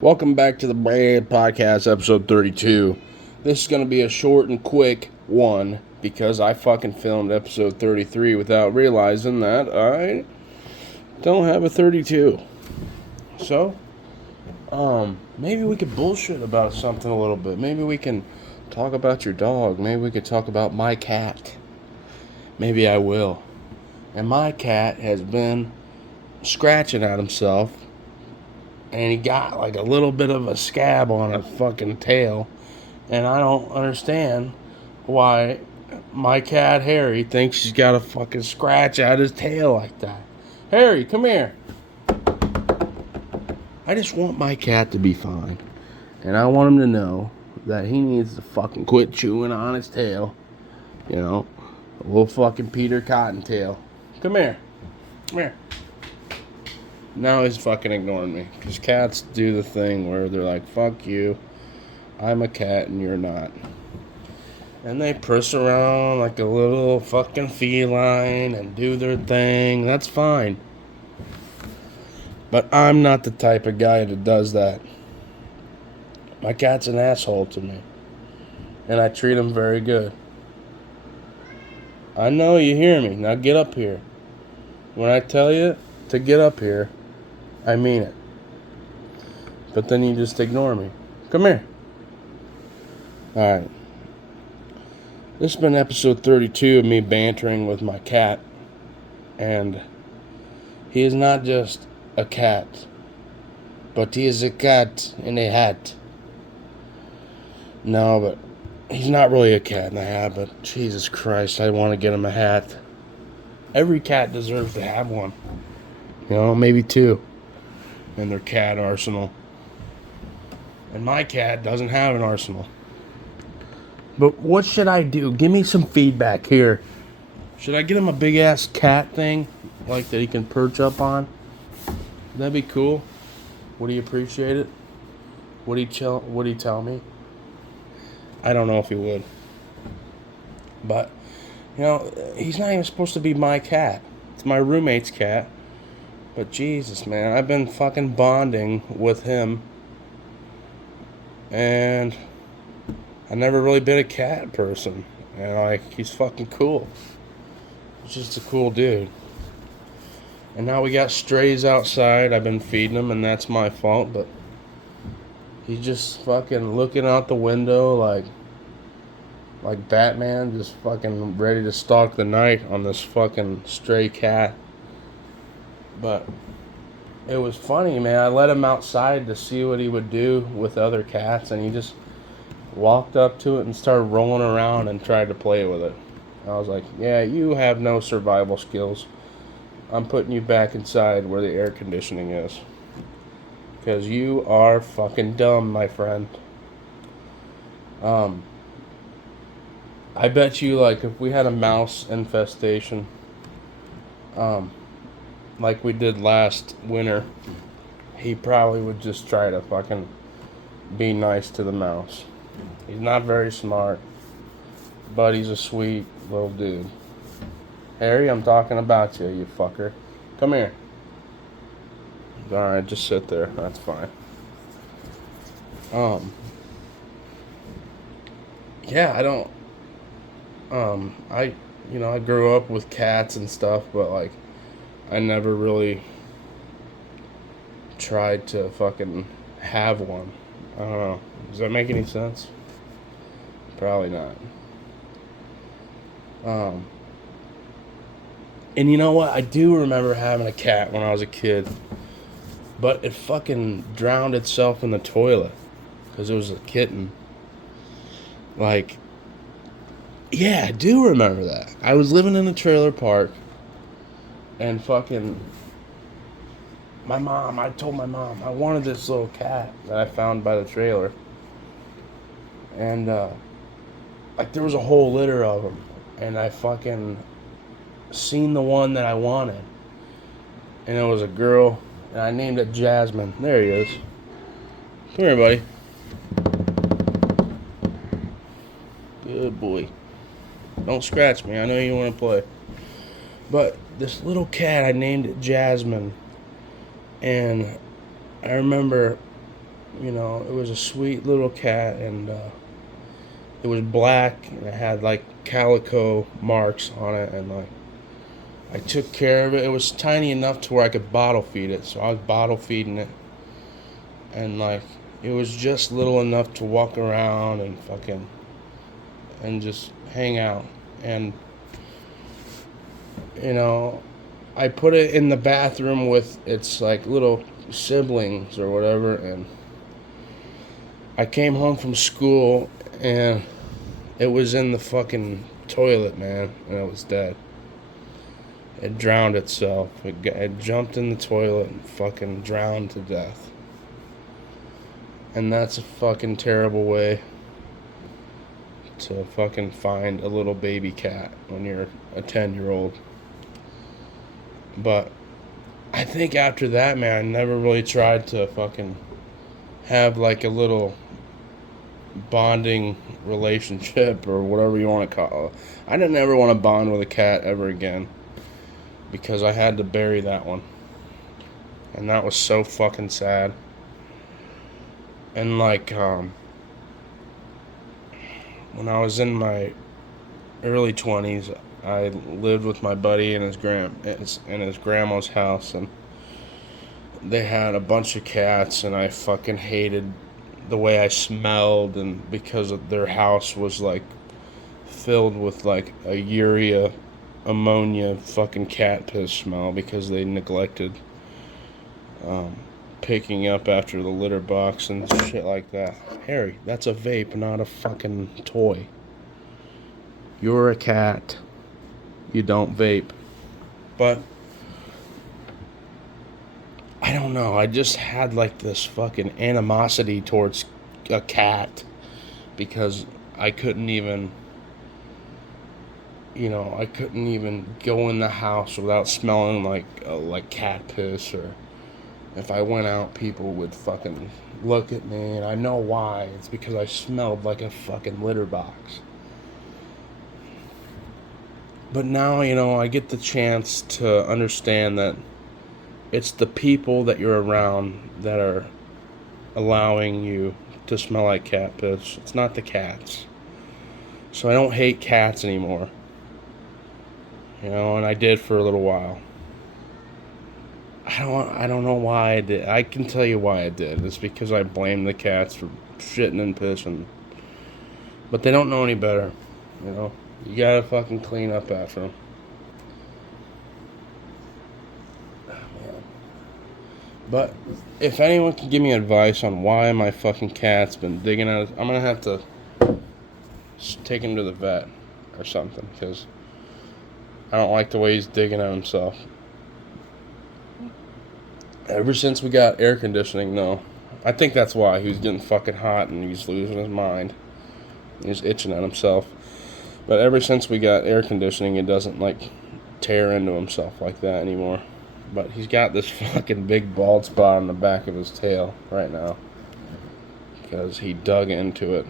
Welcome back to the Brad Podcast, episode 32. This is going to be a short and quick one because I fucking filmed episode 33 without realizing that I don't have a 32. So, maybe we could bullshit about something a little bit. Maybe we can talk about your dog. Maybe we could talk about my cat. Maybe I will. And my cat has been scratching at himself. And he got like a little bit of a scab on a fucking tail. And I don't understand why my cat Harry thinks he's got a fucking scratch at his tail like that. Harry, come here. I just want my cat to be fine. And I want him to know that he needs to fucking quit chewing on his tail. You know, a little fucking Peter Cottontail. Come here. Come here. Now he's fucking ignoring me. Because cats do the thing where they're like, fuck you. I'm a cat and you're not. And they press around like a little fucking feline and do their thing. That's fine. But I'm not the type of guy that does that. My cat's an asshole to me. And I treat him very good. I know you hear me. Now get up here. When I tell you to get up here, I mean it. But then you just ignore me. Come here. Alright. This has been episode 32 of me bantering with my cat. And he is not just a cat, but he is a cat in a hat. No, but he's not really a cat in a hat, but Jesus Christ, I want to get him a hat. Every cat deserves to have one. You know, maybe two. In their cat arsenal. And my cat doesn't have an arsenal. But what should I do? Give me some feedback here. Should I get him a big ass cat thing? Like that he can perch up on? That'd be cool. Would he appreciate it? Would he tell me? I don't know if he would. But, you know, he's not even supposed to be my cat. It's my roommate's cat. But Jesus, man, I've been fucking bonding with him. And I've never really been a cat person. And like, he's fucking cool. He's just a cool dude. And now we got strays outside. I've been feeding them, and that's my fault. But he's just fucking looking out the window like Batman, just fucking ready to stalk the night on this fucking stray cat. But it was funny, man. I let him outside to see what he would do with other cats, and he just walked up to it and started rolling around and tried to play with it. I was like, yeah, you have no survival skills. I'm putting you back inside where the air conditioning is. Because you are fucking dumb, my friend. I bet you, like, if we had a mouse infestation, like we did last winter, he probably would just try to fucking be nice to the mouse. He's not very smart, but he's a sweet little dude. Harry, I'm talking about you, you fucker. Come here. Alright, just sit there. That's fine. Yeah, I don't, I grew up with cats and stuff, but, like, I never really tried to fucking have one. I don't know. Does that make any sense? Probably not. And you know what? I do remember having a cat when I was a kid. But it fucking drowned itself in the toilet. Because it was a kitten. Like, yeah, I do remember that. I was living in a trailer park. And fucking, I told my mom, I wanted this little cat that I found by the trailer. And, like, there was a whole litter of them. And I fucking seen the one that I wanted. And it was a girl. And I named it Jasmine. There he is. Come here, buddy. Good boy. Don't scratch me. I know you want to play. But this little cat, I named it Jasmine. And I remember it was a sweet little cat, and it was black, and it had like calico marks on it, and like I took care of it. It was tiny enough to where I could bottle feed it, so I was bottle feeding it, and like it was just little enough to walk around and just hang out. And I put it in the bathroom with its like little siblings or whatever, and I came home from school and it was in the fucking toilet, man, and it was dead. It drowned itself. It jumped in the toilet and fucking drowned to death. And that's a fucking terrible way to fucking find a little baby cat when you're a 10-year-old. But I think after that, man, I never really tried to fucking have like a little bonding relationship or whatever you want to call it. I didn't ever want to bond with a cat ever again because I had to bury that one. And that was so fucking sad. And like, when I was in my early 20s, I lived with my buddy in his grandma's house, and they had a bunch of cats, and I fucking hated the way I smelled, and because of their house was like filled with like a urea ammonia fucking cat piss smell because they neglected picking up after the litter box and shit like that. Harry, that's a vape, not a fucking toy. You're a cat. You don't vape. But I don't know. I just had like this fucking animosity towards a cat because I couldn't even go in the house without smelling like cat piss, or if I went out, people would fucking look at me, and I know why. It's because I smelled like a fucking litter box. But now, I get the chance to understand that it's the people that you're around that are allowing you to smell like cat piss. It's not the cats. So I don't hate cats anymore. And I did for a little while. I don't know why I did. I can tell you why I did. It's because I blamed the cats for shitting and pissing. But they don't know any better. You gotta fucking clean up after them. But if anyone can give me advice on why my fucking cat's been digging at us, I'm gonna have to take him to the vet or something, because I don't like the way he's digging at himself. Ever since we got air conditioning, no. I think that's why. He was getting fucking hot and he's losing his mind. He's itching at himself. But ever since we got air conditioning, it doesn't like tear into himself like that anymore. But he's got this fucking big bald spot on the back of his tail right now because he dug into it.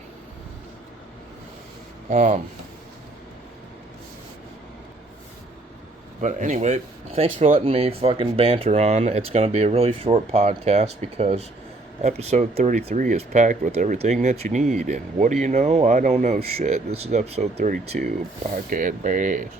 But anyway, thanks for letting me fucking banter on. It's going to be a really short podcast because episode 33 is packed with everything that you need. And what do you know? I don't know shit. This is episode 32, Podcast Bass.